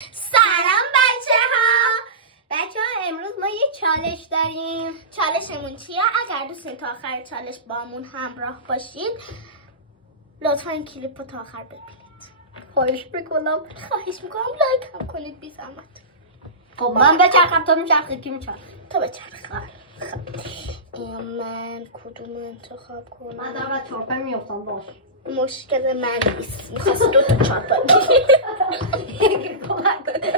سلام بچه ها امروز ما یه چالش داریم. چالشمون چیه؟ اگر دوستین تا آخر چالش بامون همراه باشید لطفا این کلیپ رو تا آخر ببینید. خواهش میکنم لایک هم کنید بی زحمت. خب من بچرخم تو میچرخی کی میچرخ؟ تو بچرخ. من کدوم انتخاب کنم؟ من دارم چارپه میفتم باش. مشکل من نیست. میخواست 2 تا چارپه یکی کمک کنه.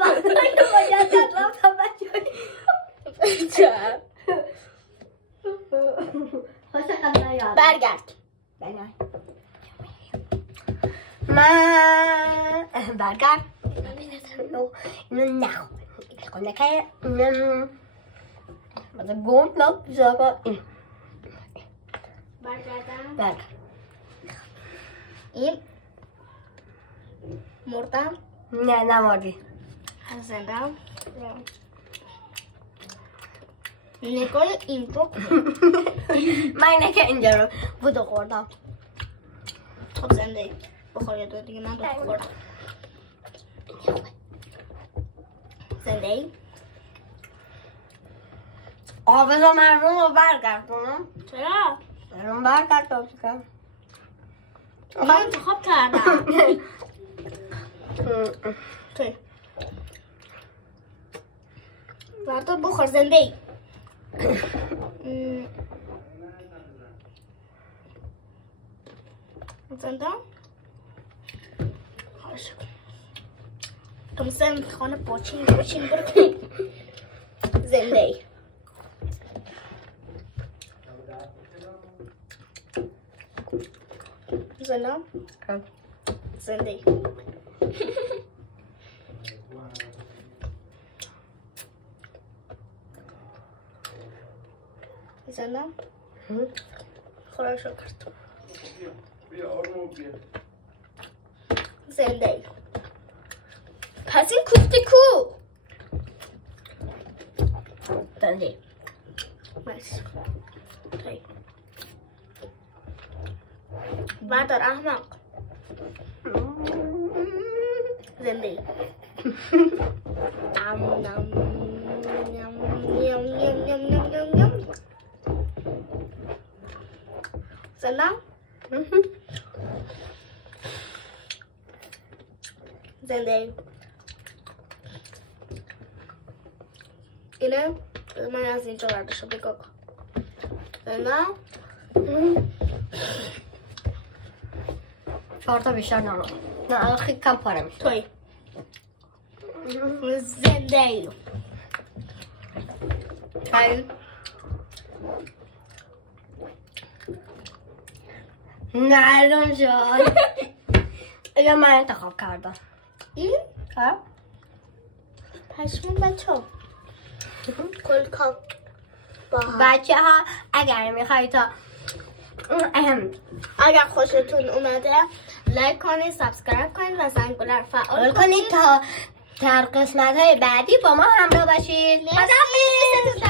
وقتی که باید دادم تا بچه خوش قدر یاد برگرد. من برگرد اینو نخون نکنه اینو مثلا گم نبزا این برگردم. این مردم. نه نماردی زندم. نگاه این رو من اینه که اینجا رو بودو خوردم. خب زنده بخور. یه دیگه من 2 تا خوردم. زنده آبزا من رو برگردونم. چرا؟ من برگردونم من انتخاب کردم. توی بردار بخور. زنده ای. زنده خواهش کن تو مثل خانه باشین برو کنید. زنده ای. زنده زنده ای. زنده خدا شکر. زنده ای. پس این کوفتی کو؟ زنده ای. مرسی. بردار احمق. زنده ای. زنده زنده ای. اینه من از اینجا برداشت بگو. زنده 4 تا بیشتر نه خیلی کم پاره میشه. توی زنده ای. نه الان شد. اگه من انتخاب کردم این پشمون بچه ها کلکا بچه ها اگر میخوایی تا اگر خوشتون اومده لایک کنید، سابسکرایب کنید و زنگوله رو فعال کنید تا در قسمت های بعدی با ما همراه باشید. خدا حافظ.